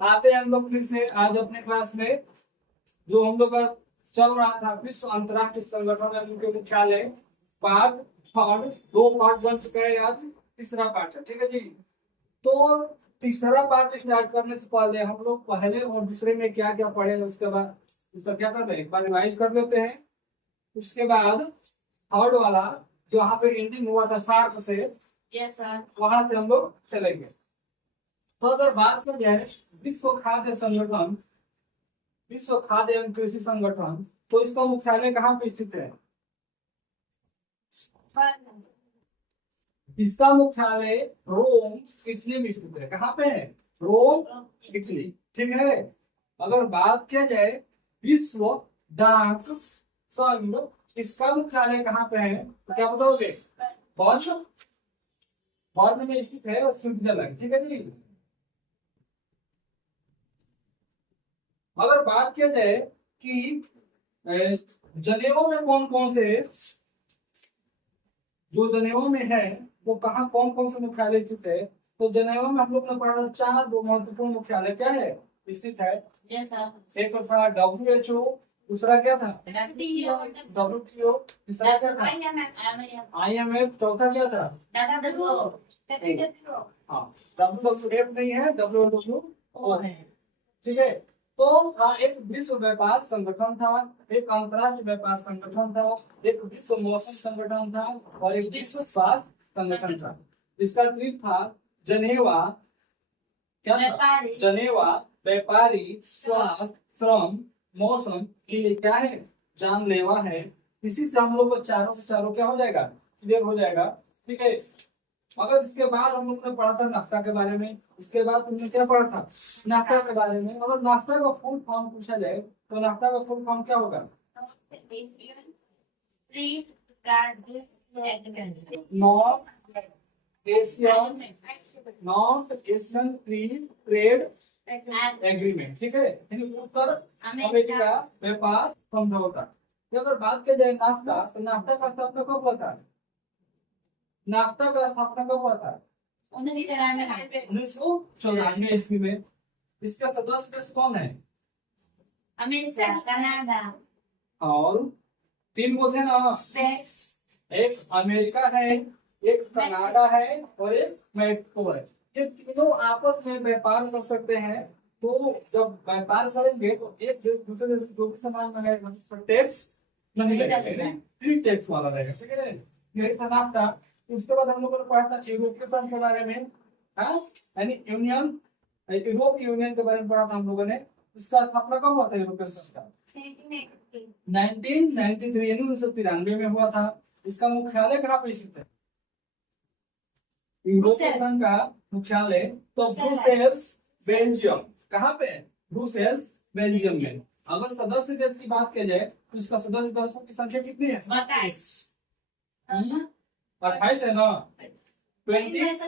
आते हैं हम लोग फिर से आज अपने क्लास में। जो हम लोग का चल रहा था विश्व अंतर्राष्ट्रीय संगठन है उनके मुख्यालय पार्ट थर्ड, 2 पार्ट बन चुके हैं। आज तीसरा पार्ट है, ठीक है जी। तो तीसरा पार्ट स्टार्ट करने से पहले हम लोग पहले और दूसरे में क्या क्या पढ़े, उसके बाद उसका क्या कर रहे हैं, एक बार रिवाइज कर लेते हैं। उसके बाद थर्ड वाला जो यहाँ पे एंडिंग हुआ था सार्क से, वहां से हम लोग चलेंगे। तो अगर बात की जाए विश्व खाद्य संगठन, विश्व खाद्य एवं कृषि संगठन, तो इसका मुख्यालय कहाँ पे स्थित है? इसका मुख्यालय रोम, इटली में स्थित है। कहाँ पे है? रोम, इटली, ठीक है। अगर बात किया जाए विश्व डाक संघ, इसका मुख्यालय कहाँ पे है तो क्या बताओगे? बर्न में स्थित है और स्विट्जरलैंड, ठीक है जी। अगर बात किया जाए कि जनेवा में कौन कौन से, जो जनेवा में है वो कहाँ कौन कौन से मुख्यालय स्थित है, तो जनेवा में हम लोग ने पढ़ा 4 महत्वपूर्ण मुख्यालय क्या है स्थित है। एक था WHO, दूसरा क्या था WTO, तीसरा क्या था IMF, चौथा क्या था हाँ WWF नहीं है, WHO है, ठीक है। तो एक विश्व व्यापार संगठन था, एक अंतर्राष्ट्रीय व्यापार संगठन था, एक विश्व मौसम संगठन था और एक विश्व स्वास्थ्य संगठन था। इसका ट्रिप था जनेवा, क्या था? जनेवा व्यापारी स्वास्थ्य श्रम मौसम के लिए क्या है, जानलेवा है। इसी से हम लोग को चारों के चारों क्या हो जाएगा, क्लियर हो जाएगा, ठीक है। मगर इसके बाद हम लोग ने पढ़ा था नाफ्ता के बारे में। इसके बाद तुमने क्या पढ़ा था? नाफ्ता के बारे में। अगर नाफ्ता का फुल फॉर्म पूछा जाए तो नाफ्ता का फुल फॉर्म क्या होगा? North Asian free trade agreement, ठीक है। उत्तर अमेरिका व्यापार समझौता। अगर बात की जाए नाफ्ता, तो नाफ्ता का स्थापना कब हुआ था? नाफ्ता का स्थापना कब हुआ था? 1994 ईस्वी में। इसका सदस्य देश कौन है? अमेरिका, कनाडा और 3 वो थे ना, एक अमेरिका है, एक कनाडा है और एक मैक्सिको है। ये तीनों आपस में व्यापार कर सकते हैं। तो जब व्यापार करेंगे तो एक देश दूसरे देश से जो भी सामान मंगाएगा उस पर टैक्स नहीं लगेगा, फ्री टैक्स वाला रहेगा, ठीक है। यही था नाफ्ता। उसके बाद हम लोगों ने पढ़ा था यूरोपीय संघ के बारे में, हाँ, यानी यूनियन, यूरोपीय यूनियन के बारे में पढ़ा था हम लोगों ने। इसका स्थापना कब हुआ था यूरोपीय संघ का? 1993 यानी 1993 में हुआ था। इसका मुख्यालय कहाँ पे स्थित है? यूरोपीय संघ का मुख्यालय तो ब्रुसेल्स बेल्जियम। कहाँ पे? ब्रुसेल्स बेल्जियम में। अगर सदस्य देश की बात की जाए तो इसका सदस्य देशों की संख्या कितनी है? 28 है ना। 28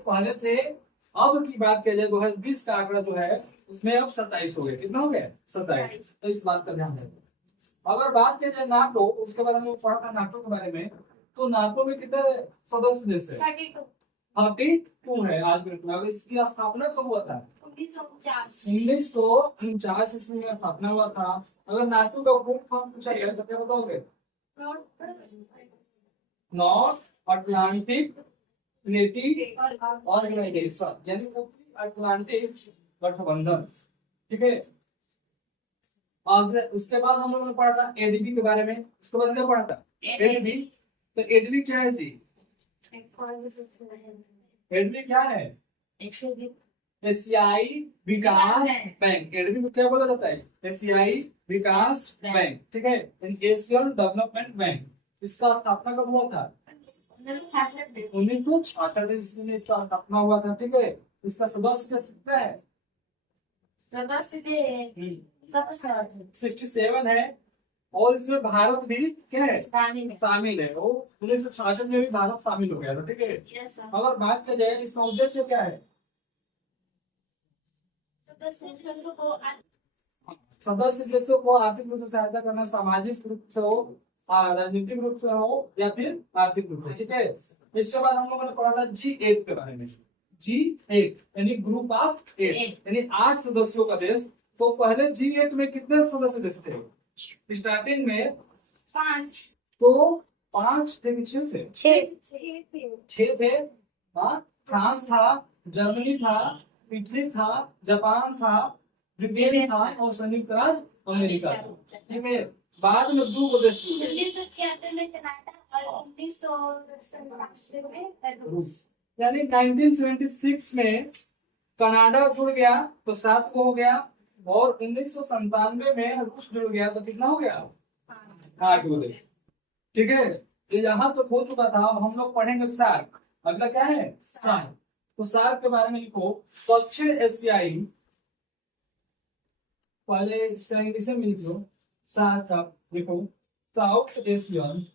पहले थे। अब की बात की जाए 2020 का आंकड़ा जो है उसमें अब 27 हो गए। कितना हो गया? 27। तो इस बात का ध्यान रखें। अगर बात की जाए नाटो, उसके बाद हम लोग पढ़ा था नाटो के बारे में। तो नाटो में कितने सदस्य देश है? 32 है आज के डेट में। अगर इसकी स्थापना कब हुआ था? 1949 ईस्वी में स्थापना हुआ था। अगर नाटो का फुल फॉर्म पूछा गया तो क्या बताओगे? नॉर्थ अटलांटिक ट्रीटी ऑर्गेनाइजेशन, यानी अटलांटिक गठबंधन, ठीक है। और उसके बाद हम लोगों ने पढ़ा था एडीबी के बारे में। उसके बाद क्या पढ़ा था? एडीबी। तो एडीबी क्या है जी? एडीबी क्या है? एशियाई विकास बैंक। एडीबी को क्या बोला जाता है? एशियाई विकास बैंक, ठीक है। Asian development bank. इसका स्थापना कब हुआ था? 1966 ईस्वी में इसका स्थापना हुआ था, ठीक है। इसका सदस्य कितना है? 67 है। और इसमें भारत भी क्या है? शामिल है। वो 1966 में भी भारत शामिल हो गया था, ठीक है। अगर बात की जाए इसका उद्देश्य क्या है? सदस्य देशों को आर्थिक रूप से सहायता करना, सामाजिक रूप से हो, राजनीतिक रूप से हो या फिर आर्थिक रूप से, ठीक है। इसके बाद हम लोगों ने पढ़ा था G8 के बारे में। G8 यानी ग्रुप ऑफ 8 यानी 8 सदस्यों का देश। तो पहले G8 में कितने सदस्य देश थे स्टार्टिंग में? 5 तो 5 थे कि 6 थे? 6 थे। हाँ, फ्रांस था, जर्मनी था, इटली था, जापान था, ब्रिटेन था और संयुक्त राज्य अमेरिका था। ठीक है, बाद में 2 देश जुड़े 1976 में कनाडा और 1987 में रूस। यानी 1976 में कनाडा जुड़ गया तो 7 को हो गया और 1997 में रूस जुड़ गया तो कितना हो गया? 8 को देश। ठीक है, तो यहाँ तो हो चुका था। अब हम लोग पढ़ेंगे सार्क। अगला क्या है? सार्क। तो सार्क के बारे में लिखो दक्षिण एशियाई, पहले इंग्लिश में लिख लो सार्क का, लिखो साउथ एशियन।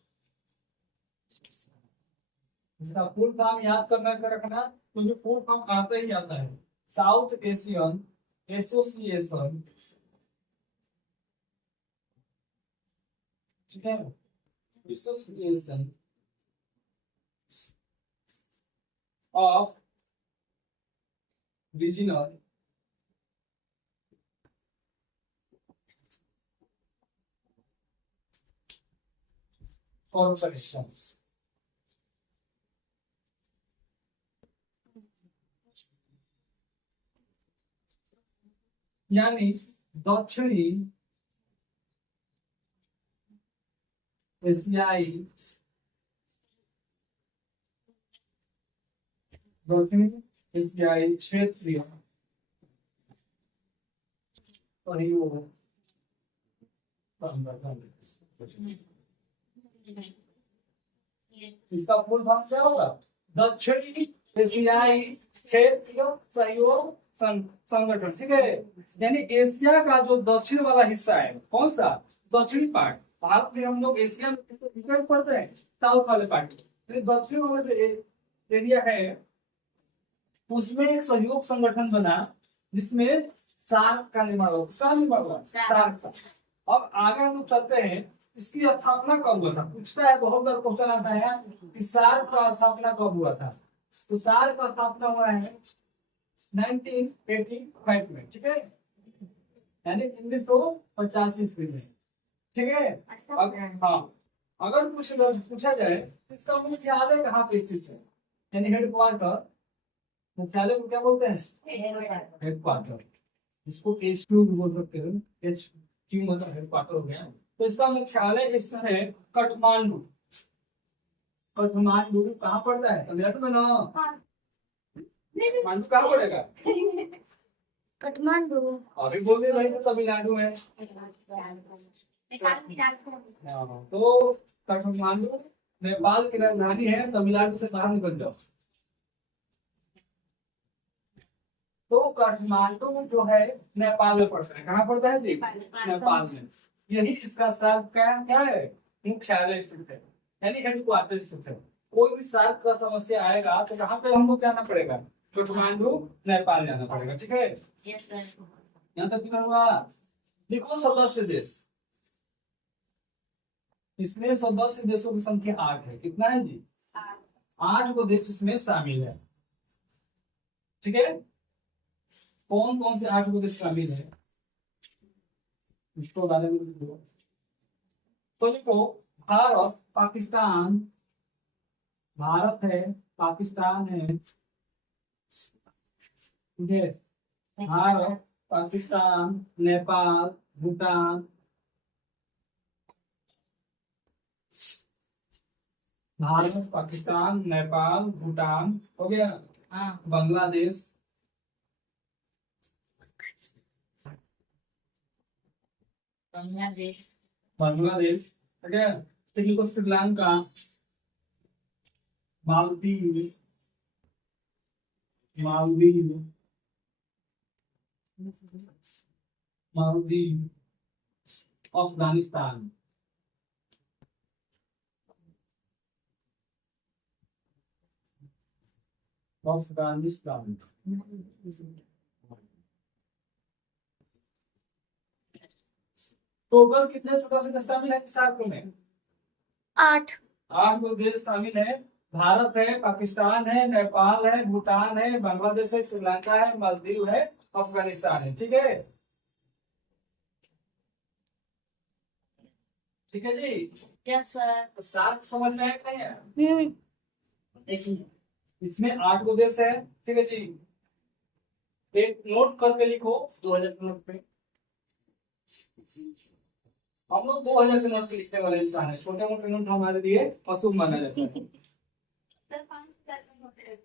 इसका फुल फॉर्म याद करना कर रखना, क्योंकि फुल फॉर्म आता ही आता है। साउथ एशियन एसोसिएशन, ठीक है, एसोसिएशन ऑफ रीजनल कॉर्पोरेशंस। यानी दक्षिणी एशियाई दक्षिणी एशियाई क्षेत्रीय सहयोग संगठन। इसका फुल फॉर्म क्या होगा? दक्षिणी एशियाई क्षेत्रीय सहयोग संगठन। ठीक है, यानी एशिया का जो दक्षिण वाला हिस्सा है, कौन सा? दक्षिणी पार्ट। भारत में हम लोग एशिया में डिफरेंट पढ़ते हैं, साउथ वाले पार्ट। दक्षिण वाला जो एरिया है उसमें एक सहयोग संगठन बना जिसमें सार्क का निर्माण हुआ। किसका निर्माण हुआ? सार्क का। अब आगे हम लोग चलते हैं, इसकी स्थापना कब हुआ था? पूछता है, बहुत बार क्वेश्चन आता है कि सार्क का स्थापना कब हुआ था। तो सार्क का स्थापना हुआ है 1985 में। ठीक है, यानी 1985 ईस्वी में। ठीक है, हाँ, अगर पूछा जाए इसका मुख्यालय कहाँ पे स्थित है, यानी हेडक्वार्टर, मुख्यालय को क्या बोलते हैं? हेडक्वार्टर। इसको HQ भी बोल सकते हैं। HQ मतलब हेडक्वार्टर हो गया। तो इसका मुख्यालय स्थित है काठमांडू। काठमांडू कहाँ पड़ता है? तमिलनाडु में ना। काठमांडू कहाँ पड़ेगा? काठमांडू। अभी बोल दे भाई, तो तमिलनाडु में। तो काठमांडू नेपाल की राजधानी है। तमिलनाडु से बाहर निकल जाओ तो काठमांडू जो है नेपाल में पड़ता है। कहाँ पड़ता है जी? नेपाल में। यही इसका सार्क का क्या है? मुख्यालय स्थित है, यानी हेडक्वार्टर स्थित है। कोई भी सार्क का समस्या आएगा तो कहाँ पे हमको जाना पड़ेगा? काठमांडू नेपाल जाना पड़ेगा। ठीक है, यहाँ तक क्लियर हुआ? देखो सदस्य देश, इसमें सदस्य देशों की संख्या 8 है। कितना है जी? 8 को देश इसमें शामिल है। ठीक है, कौन कौन से 8 को देश शामिल है इसको बारे में लिखो। तो देखो, भारत, पाकिस्तान, भारत है, पाकिस्तान है। ठीक है, भारत, पाकिस्तान, नेपाल, भूटान, भारत, पाकिस्तान, नेपाल, भूटान हो गया। बांग्लादेश, बांग्लादेश, ठीक है। फिर को श्रीलंका, मालदीव, मालदीव, मालदीव, अफगानिस्तान, अफगानिस्तान। टोटल कितने सदस्य शामिल है सार्क में? 8 8 को देश शामिल है। भारत है, पाकिस्तान है, नेपाल है, भूटान है, बांग्लादेश है, श्रीलंका है, मालदीव है, अफगानिस्तान है। ठीक है, ठीक है जी। Yes sir. सार्क समझ में आया कि नहीं आया? इसमें 8 गो देश है। ठीक है जी, एक नोट करके लिखो 2000 के नोट पे। हम लोग 2000 के नोट पे लिखने वाले इंसान है, छोटे मोटे नोट हमारे लिए अशुभ माना जाता है। सर 5,000 का नोट है।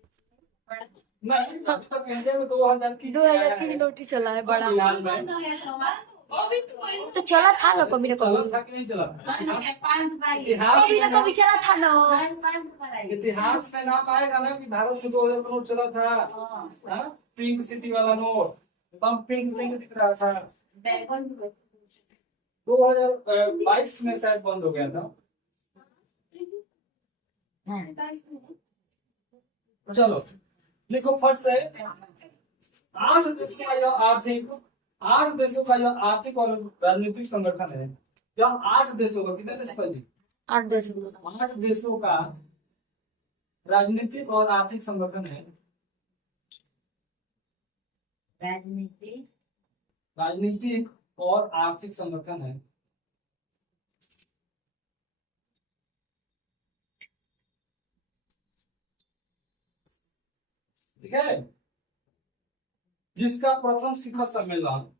बड़ा नहीं, अब तक इंडिया में 2000 की 2000 की ही नोट ही चला है बड़ा। फिलहाल में बंद हो गया सर। तो चला था ना कभी ना चला कभी। था कि नहीं चला था? बंद हो गया 5 भाई। इतिहास कभी ना में कभी चला था ना। 5 पर आई। इतिहास में नाम आएगा ना कि भारत में 2000 का नोट चला था। हाँ? पिंक सिटी वाला नोट, एकदम पिंक पिंक दिख रहा था। बैगन भी बच- 2022 में शायद बंद हो गया था। चलो लिखो फट से। 8 देशों का यह आर्थिक और राजनीतिक संगठन है। यह 8 देशों का, कितने देश का जी? 8 देश। 8 देशों का राजनीतिक और आर्थिक संगठन है। राजनीतिक और आर्थिक संगठन है। ठीक है, जिसका प्रथम शिखर सम्मेलन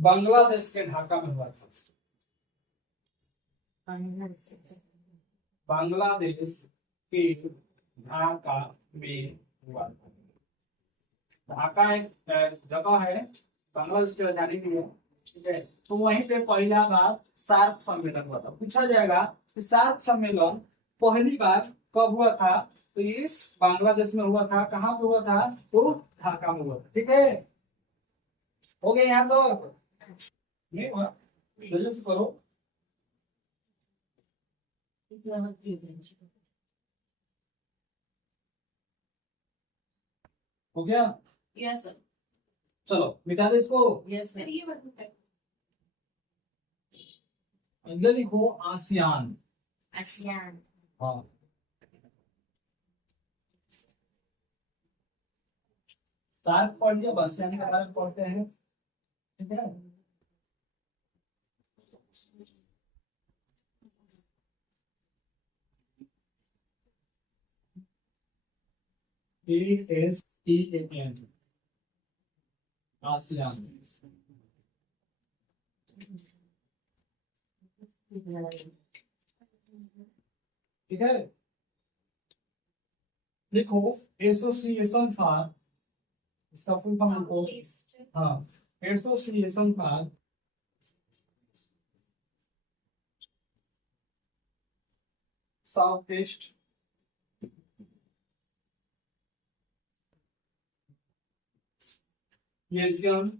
बांग्लादेश के ढाका में हुआ था। बांग्लादेश के ढाका में हुआ था। ढाका एक जगह है, बांग्लादेश की राजधानी भी है। ठीक है, तो वहीं पे पहला बार सार्क सम्मेलन हुआ था। पूछा जाएगा कि सार्क सम्मेलन पहली बार कब हुआ था, तो ये बांग्लादेश में हुआ था। कहाँ पे हुआ था? तो ढाका में हुआ था। ठीक है, हो गया यहाँ तो नहीं हुआ, जल्दी से करो। हो गया, यस सर। चलो मिटा दे इसको। यस फिर ये बताओ। अंदर लिखो आसियान। आसियान। हाँ, सार्क पढ़ लिया, बस यानी के बारे में पढ़ते हैं। ठीक है, ASEAN, आसियान। ठीक है, लिखो एसोसिएशन फॉर, इसका फुल फॉर्म लिखो। हाँ, association for south east Asian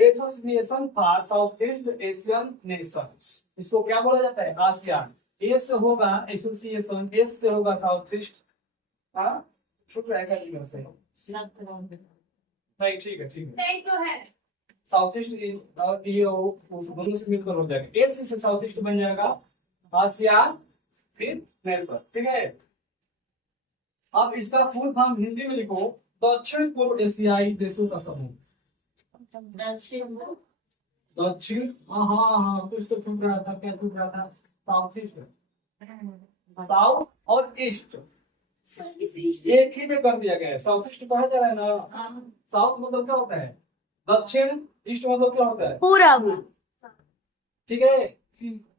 association for south east Asian Nations, इसको क्या बोला जाता है? आसियान। एस से होगा एसोसिएशन, एस से होगा साउथ ईस्ट। हाँ, छूट रहेगा जी में से। नहीं, ठीक है, ठीक है। नहीं तो है। साउथ ईस्ट ये दोनों से मिलकर हो जाएगा। एस से साउथ ईस्ट बन जाएगा आसियान, फिर नेशन। ठीक है, अब इसका फुल फॉर्म हिंदी में लिखो, दक्षिण पूर्व एशियाई देशों का समूह। दक्षिण, हाँ हाँ हाँ, कुछ तो छूट रहा था। क्या छूट रहा था? साउथ ईस्ट, साउथ और ईस्ट एक ही में कर दिया गया है। साउथ ईस्ट कहा जा रहा है ना। साउथ मतलब क्या होता है? दक्षिण, ईस्ट मतलब क्या होता है? पूरब। ठीक है,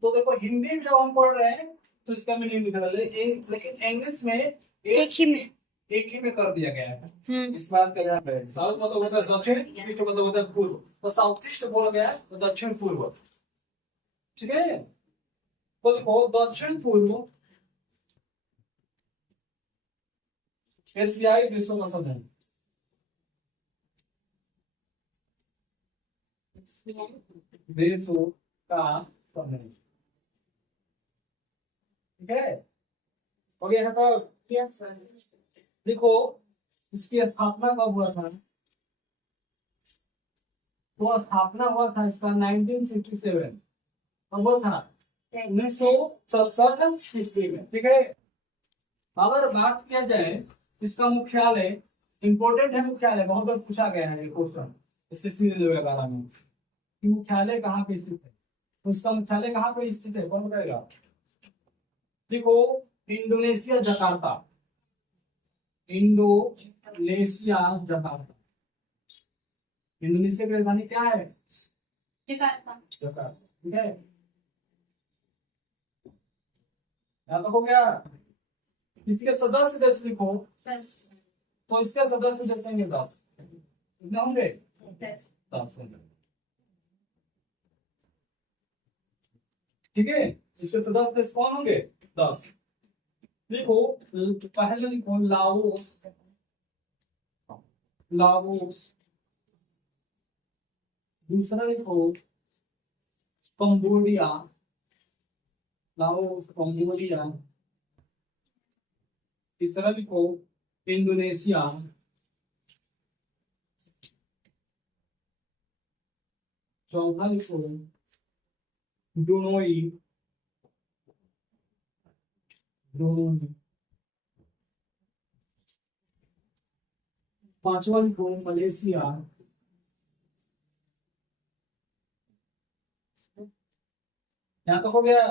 तो देखो हिंदी में जब हम पढ़ रहे हैं तो इसका मीनिंग लिख रहा है, लेकिन इंग्लिश में एक ही में कर दिया गया है। इस बात का ध्यान रहे। साउथ मतलब होता है दक्षिण, ईस्ट मतलब होता है पूर्व। तो साउथ ईस्ट बोला गया है तो दक्षिण पूर्व। ठीक है, तो देखो दक्षिण पूर्व एशियाई देशों का समूह। ASEAN. देशों का समूह। ठीक है, हो गया है तो Yes, sir. देखो इसकी स्थापना कब हुआ था? तो स्थापना हुआ था इसका 1967। कब हुआ था? 1967 ईस्वी में। ठीक है, अगर बात किया जाए इसका मुख्यालय, इंपॉर्टेंट है मुख्यालय, बहुत बार पूछा गया है ये क्वेश्चन एसएससी रेलवे वगैरह में कि मुख्यालय कहाँ पे स्थित है, तो उसका मुख्यालय कहाँ पे स्थित है, कौन बताएगा? देखो Indonesia Jakarta, Indonesia Jakarta. Indonesia की राजधानी क्या है? जकार्ता। जकार्ता। ठीक है, यहाँ तक हो गया। इसके सदस्य देश लिखो, 10 तो इसके सदस्य देश होंगे 10। कितने होंगे? 10 10 होंगे। ठीक है, इसके सदस्य देश कौन होंगे? 10। लिखो, पहले लिखो लाओस, लाओस। दूसरा लिखो कंबोडिया, लाओस कंबोडिया। तीसरा लिखो इंडोनेशिया। चौथा लिखो ब्रुनोई, ब्रुनोई। पांचवा लिखो मलेशिया। यहाँ तक हो गया।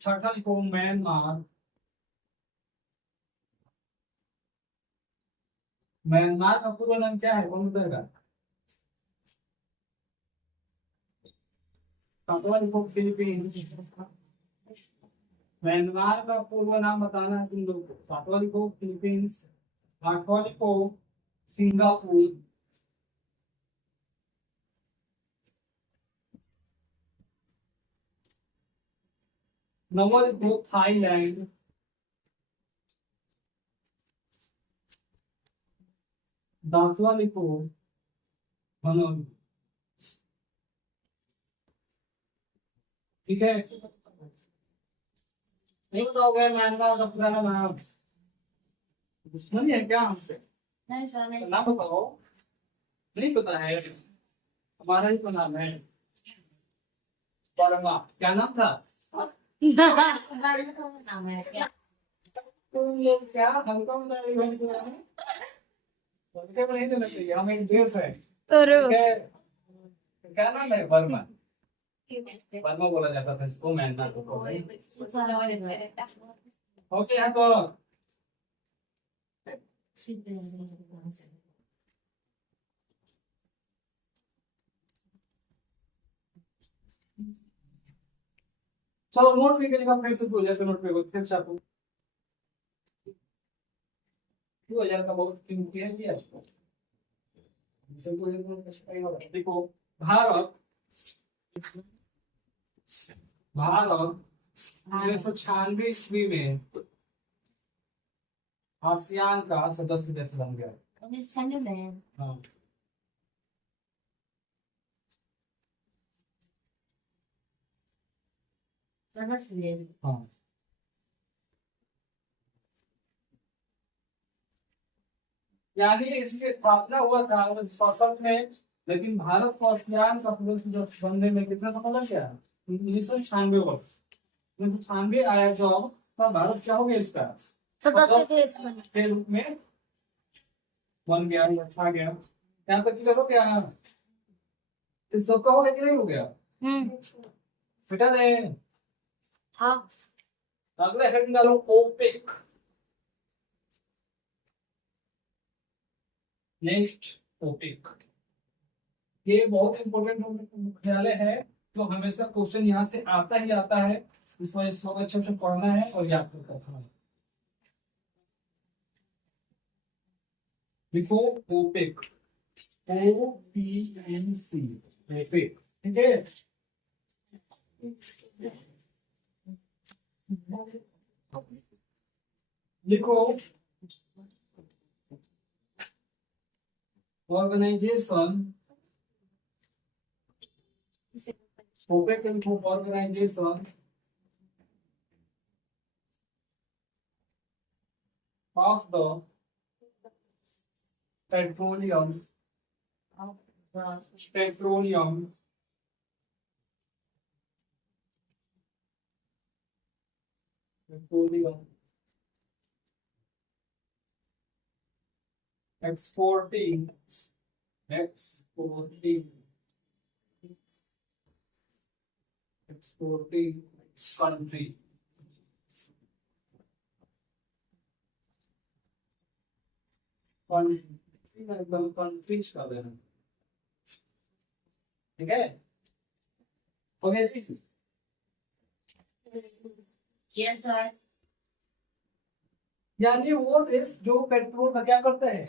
छठा लिखो म्यांमार, म्यांमार का पूरा नाम क्या है, कौन बताएगा? सातवां लिखो फिलीपींस, म्यांमार का पूर्व नाम बताना है तुम लोग को। सातवां लिखो फिलीपींस। आठवां लिखो सिंगापुर। नौवां लिखो थाईलैंड। दसवां लिखो हनोई। ठीक है, नहीं बताओगे म्यांमार का पुराना नाम? दुश्मनी है क्या हमसे? नहीं सर, तो नहीं. नाम बताओ। नहीं पता है, हमारा ही तो नाम है बर्मा। क्या नाम था? हमारा तो नाम है क्या? तुम लोग क्या हमको बता रही हो? उनके को नहीं देना चाहिए, हम एक देश है। ठीक है, तो क्या नाम है? बर्मा। बर्मा बोला जाता था इसको, म्यांमार को। ओके, है तो चलो नोट भी करेगा, फिर से 2000 का नोट पे फिर से आपको 2000 का बहुत कीमती है जी आपको। देखो भारत, भारत 1996 ईस्वी में आसियान का सदस्य देश बन गया। 1996 में. हाँ, समझ लिए. हाँ। यानी इसकी स्थापना हुआ था 1967 में, लेकिन भारत को आसियान का सदस्य बनने में कितना समय लग गया? 1996 वर्ष। 1996 आया जब, तब भारत क्या हो गया इसका सदस्य देश बने. के रूप में बन गया, आ गया। यहाँ तक क्लियर हो गया? इस सबका हो गया कि नहीं हो गया? बेटा ने हाँ. अगले हेडिंग डालो ओपेक। नेक्स्ट ओपेक, ये बहुत इंपॉर्टेंट मुख्यालय है, जो हमेशा क्वेश्चन यहाँ से आता ही आता है। इस वजह से अच्छे से पढ़ना है और याद करना है। लिखो ओपेक, OPEC, ओपेक। ठीक है, लिखो organisation OPEC can be organization of the petroleum petroleum exporting country. एकदम कंट्रीज का देना, ठीक है। ओके जी, Yes, sir. यानी वो देश जो पेट्रोल का क्या करते हैं,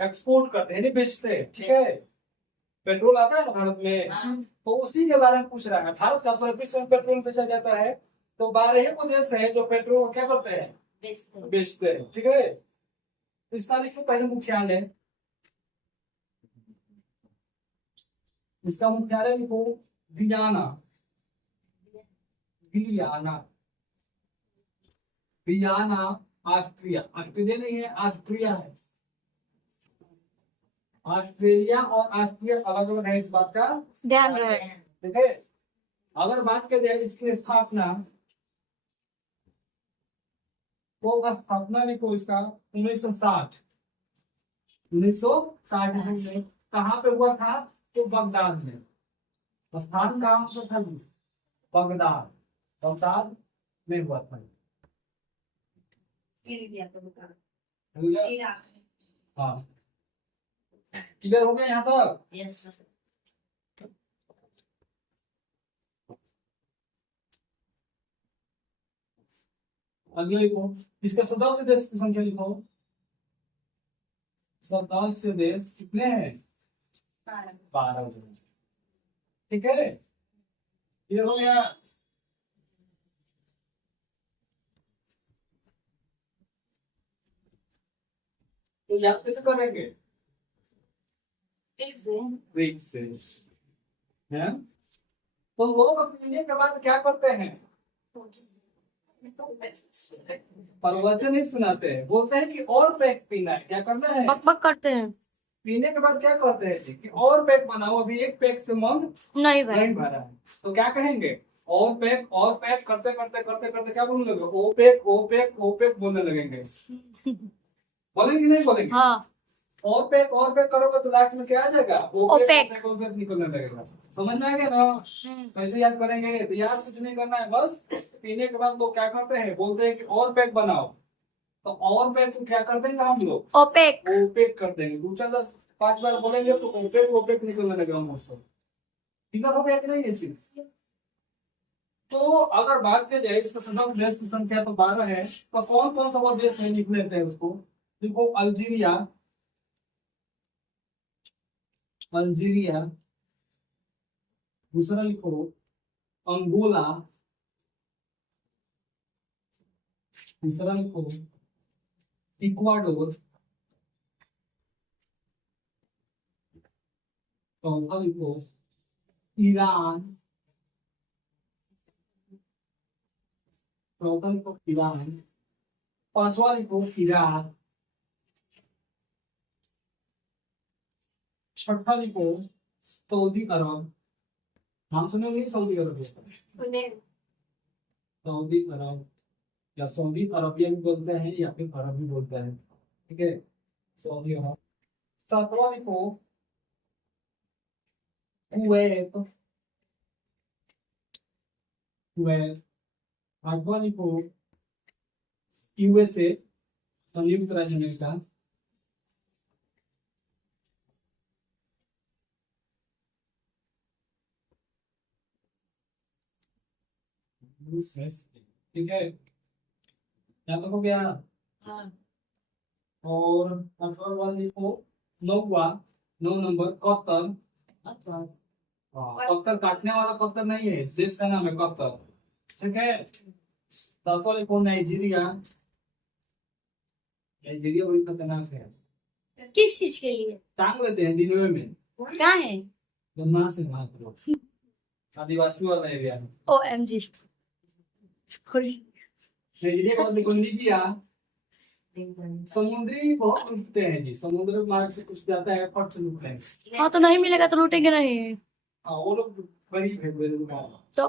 एक्सपोर्ट करते हैं, यानी बेचते हैं, ठीक है। पेट्रोल आता है ना भारत में, तो उसी के बारे में पूछ रहा है। भारत का पूरे विश्व में पेट्रोल बेचा जाता है, तो 12 ही वो देश है जो पेट्रोल को क्या करते हैं, बेचते हैं, ठीक है। इसका लिखो पहले मुख्यालय, इसका मुख्यालय लिखो Vienna, Vienna, Vienna Austria, Australia नहीं है, ऑस्ट्रिया है। ऑस्ट्रेलिया और ऑस्ट्रिया अलग अलग है, इस बात का ध्यान रहे। ठीक है। अगर बात की जाए इसकी स्थापना, तो स्थापना लिखो इसका 1960, 1960 में कहाँ पे हुआ था, तो बगदाद में। स्थान कहाँ पे था, बगदाद, बगदाद में हुआ था। हाँ, क्लियर हो गया यहाँ तक। Yes, sir. अगले लिखो, इसके सदस्य देश की संख्या लिखो। सदस्य देश कितने हैं, 12, ठीक है। क्लियर हो गया। तो याद कैसे करेंगे, ट्रिक से है। तो लोग पीने के बाद क्या करते हैं, प्रवचन ही सुनाते हैं, बोलते हैं कि और पैक पीना है, क्या करना है, बक बक करते हैं। पीने के बाद क्या करते हैं कि और पैक बनाओ, अभी एक पैक से मन नहीं भाई। नहीं भरा है, तो क्या कहेंगे, और पैक करते करते करते करते क्या बोलने लगे, ओ पैक बोलने लगेंगे। बोलेंगे नहीं बोलेंगे, हाँ। और पैक करोगे तो लास्ट में क्या आ जाएगा, ओपेक निकलने लगेगा। समझ में आ गया ना। कैसे याद करेंगे, तो याद कुछ नहीं करना है, बस पीने के बाद लोग क्या करते हैं, बोलते हैं कि और पैक बनाओ, तो और पैक को क्या कर देंगे हम लोग, ओपेक कर देंगे। 2 4 10 5 बार बोलेंगे तो ओपेक निकलने लगेगा हम उससे। ठीक हो गया कि नहीं ये चीज। तो अगर बात की जाए इसका सदस्य देश की संख्या तो 12 है, तो कौन कौन सा वो देश है लिख लेते हैं उसको। देखो अल्जीरिया, दूसरा लिखो अंगोला, तीसरा लिखो इक्वाडोर, चौथा लिखो ईरान, पांचवा लिखो इराक, छठा लिखो सऊदी अरब। नाम सुने होंगे सऊदी अरब, सऊदी अरब या सऊदी अरबिया भी बोलते हैं या फिर अरब भी बोलते हैं, ठीक है, सऊदी अरब। सातवां लिखो कुवैत, आठवां लिखो यूएसए, संयुक्त राज्य अमेरिका। ठीक है, यहाँ तक हो गया। और अठारहवां लिखो 9 नंबर कतर। कतर काटने वाला कतर नहीं है, देश का नाम है कतर, ठीक है। 10वां लिखो नाइजीरिया, बड़ी खतरनाक है। किस चीज के लिए टांग लेते हैं दिन में क्या है। गन्ना से मार लो, आदिवासी वाला एरिया है। OMG. Sorry. ये कौन कौन किया? समुद्री बहुत लूटते हैं जी, समुद्र मार्ग से कुछ जाता है फट से लूट लेंगे। हाँ तो नहीं मिलेगा तो लूटेंगे नहीं। हाँ वो लोग गरीब है बेरोजगार। तो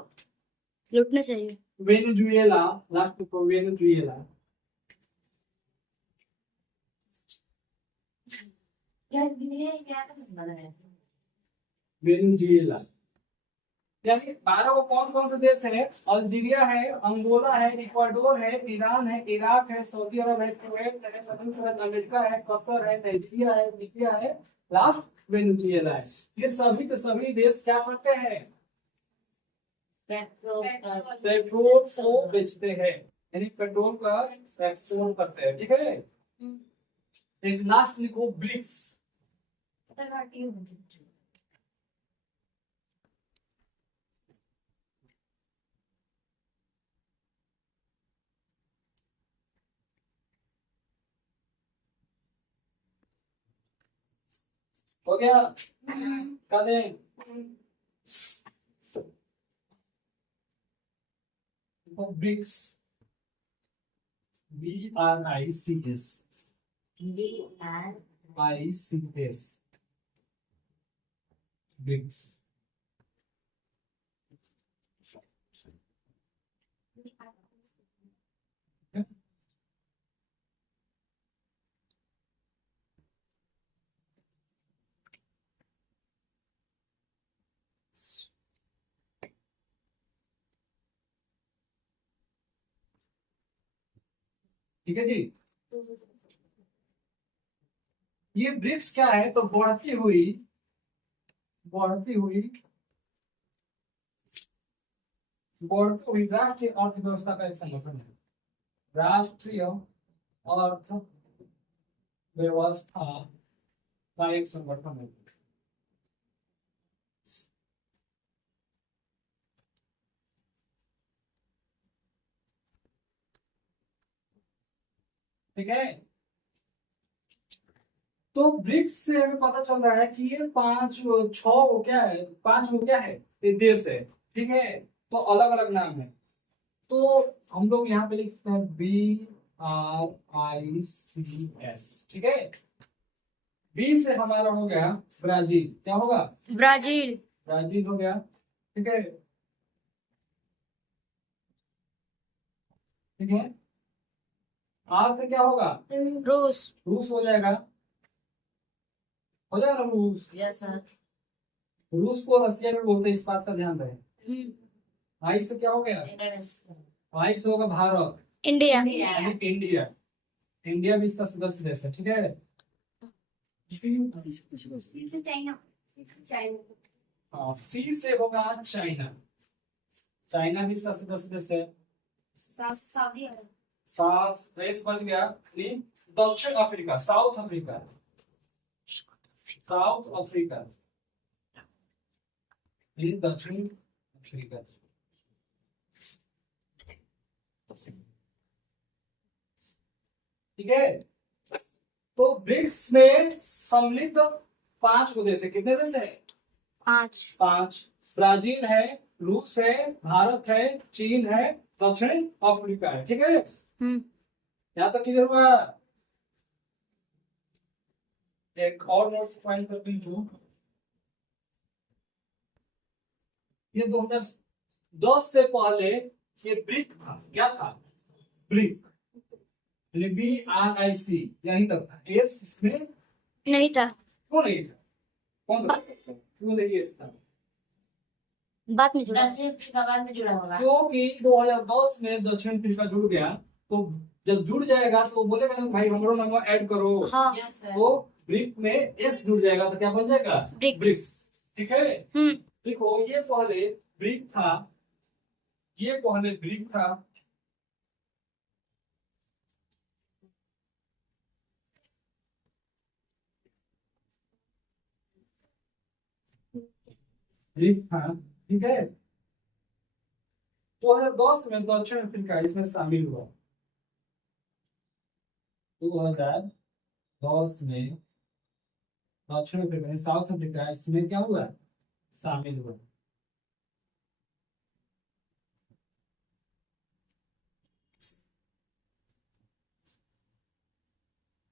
लूटना चाहिए। वेनेजुएला, लास्ट को वेनेजुएला। वेनेजुएला यानी 12 वो कौन कौन से देश है? अल्जीरिया है, अंगोला है, इक्वाडोर है, ईरान है, इराक है, सऊदी अरब है, कुवैत है, संयुक्त राज्य अमेरिका है, कतर है, नाइजीरिया है, लीबिया है, लास्ट वेनेजुएला है। ये सभी के सभी देश क्या करते हैं? पेट्रोल को बेचते हैं, यानी पेट्रोल का एक्सपोर्ट करते हैं। ठीक है, एक लास्ट लिखो ब्रिक्स। हो गया? कर दें? BRICS, BRICS, ICS, BRICS. ठीक है जी। ये ब्रिक्स क्या है? तो बढ़ती हुई राष्ट्रीय अर्थव्यवस्था का एक संगठन है। राष्ट्रीय अर्थव्यवस्था का एक संगठन है। ठीक है, तो ब्रिक्स से हमें पता चल रहा है कि ये पांच वो क्या है? ये देश है। ठीक है, तो अलग अलग नाम है। तो हम लोग यहाँ पे लिखते हैं BRICS। ठीक है, बी से हमारा हो गया ब्राजील। क्या होगा? ब्राजील। ब्राजील हो गया। ठीक है, ठीक है। आर से क्या होगा? रूस। रूस हो जाएगा, रूस। Yes sir. रूस को रसिया में बोलते हैं, इस बात का ध्यान रहे। आई से क्या हो गया? आई से होगा भारत। इंडिया। इंडिया, इंडिया भी इसका सदस्य देश है। ठीक है, चाइना। हाँ, सी से होगा चाइना। चाइना भी इसका सदस्य देश है। सऊदी अरब। सात देश बच गया। दक्षिण Africa, south Africa, south Africa, दक्षिण अफ्रीका। ठीक है, तो ब्रिक्स में सम्मिलित 5 को देश है। कितने देश है? 5। ब्राजील है, रूस है, भारत है, चीन है, दक्षिण अफ्रीका है। ठीक है, यहाँ तक क्लियर हुआ? एक और नोट पॉइंट करके लिखो, ये 2010 से पहले ये ब्रिक था। क्या था? ब्रिक, BRIC, यहीं तक था। एस इसमें नहीं था। क्यों नहीं था? कौन क्यों नहीं एस था? बाद में जुड़ा होगा। क्योंकि 2010 में दक्षिण अफ्रीका जुड़ गया, तो जब जुड़ जाएगा तो बोलेगा ना भाई हमारा नंबर ऐड करो। हाँ। तो ब्रिक में एस जुड़ जाएगा तो क्या बन जाएगा? ब्रिक्स। ठीक है, देखो ये पहले ब्रिक था, ये पहले ब्रिक था, ब्रिक था। ठीक है, 2010 में दक्षिण अफ्रीका इसमें शामिल हुआ। 2010 में दक्षिण अफ्रीका, साउथ अफ्रीका इसमें क्या हुआ? शामिल हुआ।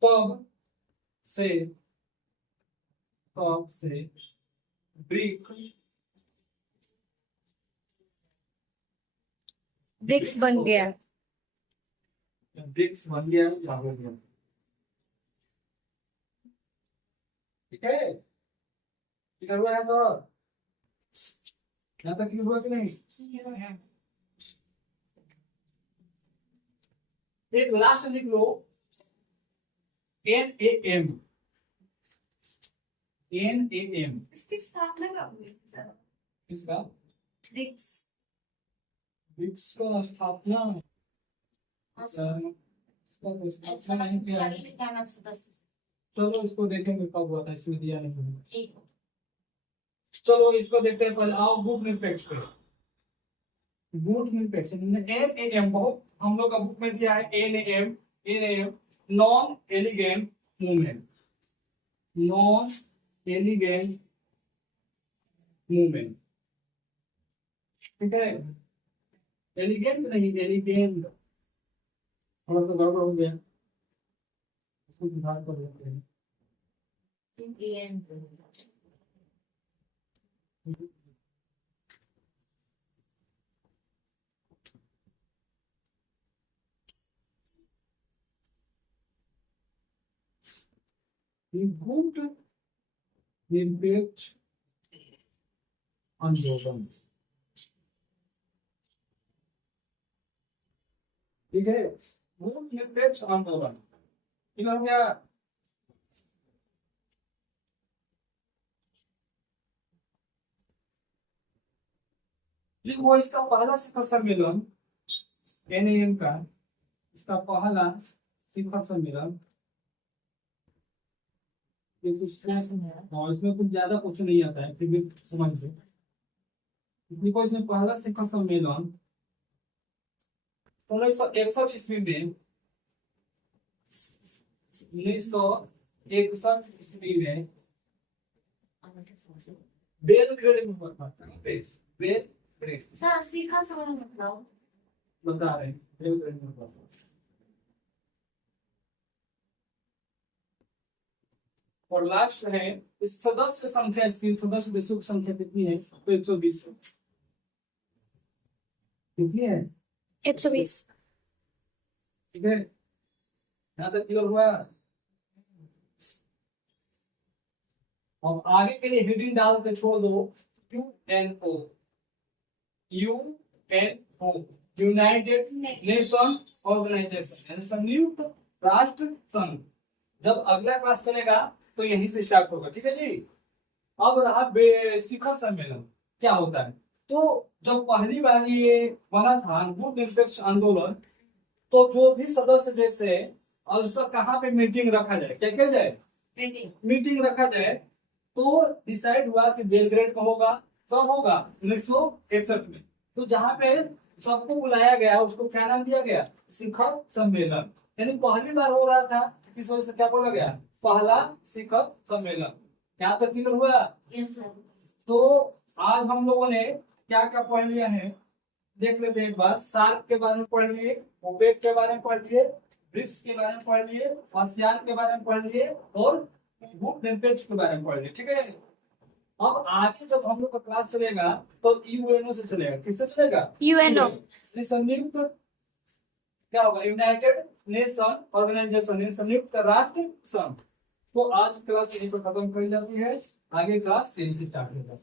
तब से ब्रिक्स बन गया। ब्रिक्स बन गया या हो गया। ठीक है, ठीक हुआ है तो यहाँ तक क्लियर हुआ कि नहीं? एक लास्ट लिख लो, NAM। इसकी स्थापना कब हुई? इसका ब्रिक्स ब्रिक्स का स्थापना नहीं किया है। चलो इसको देखेंगे कब हुआ था, इसमें दिया नहीं है। चलो इसको देखते हैं पहले। आओ गुट निरपेक्ष पे। गुट निरपेक्ष NAM बहुत हम लोग का बुक में दिया है। NAM non elegant movement. Non elegant movement, ठीक है। एलिगेंट नहीं, एलिगेंट और तो गड़बड़ हो गया, इसको सुधार कर लेते हैं। गुट निरपेक्ष आंदोलन, ठीक है। गुट निरपेक्ष आंदोलन ठीक हो गया। वो इसका पहला शिखर सम्मेलन NAM का, इसका पहला शिखर सम्मेलन और इसमें कुछ ज्यादा कुछ नहीं आता है, फिर भी समझ लो। देखो इसमें पहला शिखर सम्मेलन 1961 ईस्वी में, 1961 ईस्वी में बेलग्रेड में हुआ था। बेलग्रेड सर सीखा समझ मतलब बता रहे हैं, बेलग्रेड में हुआ था। और लास्ट है इस सदस्य संख्या, इसकी सदस्य देशों की संख्या कितनी है? तो 120। कितनी है? 120। ठीक है, यहाँ तक क्लियर हुआ। और आगे के लिए हेडिंग डाल के छोड़ दो UNO। यूनाइटेड नेशन ऑर्गेनाइजेशन, संयुक्त राष्ट्र संघ। जब अगला क्लास चलेगा तो यहीं से स्टार्ट होगा, ठीक है जी। अब रहा शिखर सम्मेलन क्या होता है। तो जब पहली बार ये बना था गुट निरपेक्ष आंदोलन, तो जो भी सदस्य देश है और उस पर कहाँ पे मीटिंग रखा जाए, क्या किया जाए? मीटिंग रखा जाए। तो डिसाइड हुआ कि बेलग्रेड का होगा। कब होगा? 1961 में। तो जहाँ पे सबको बुलाया गया उसको क्या नाम दिया गया? शिखर सम्मेलन। यानी पहली बार हो रहा था, इस वजह से क्या बोला गया? पहला शिखर सम्मेलन। यहाँ तक क्लियर हुआ? तो आज हम लोगों ने क्या क्या पढ़ लिया है देख लेते हैं एक बार। सार्क के बारे में पढ़ लिए, ओपेक के बारे में पढ़ लिए, ब्रिक्स के बारे में पढ़ लिए, आसियान के बारे में पढ़ लिए और गुट निरपेक्ष के बारे में पढ़ लिए, ठीक है। अब आगे जब हम लोग का क्लास चलेगा तो UNO से चलेगा। किससे चलेगा? UNO। संयुक्त क्या होगा? यूनाइटेड नेशन ऑर्गेनाइजेशन, संयुक्त राष्ट्र संघ। तो आज क्लास यहीं पर खत्म कर जाती है, आगे क्लास यहीं से स्टार्ट होगा।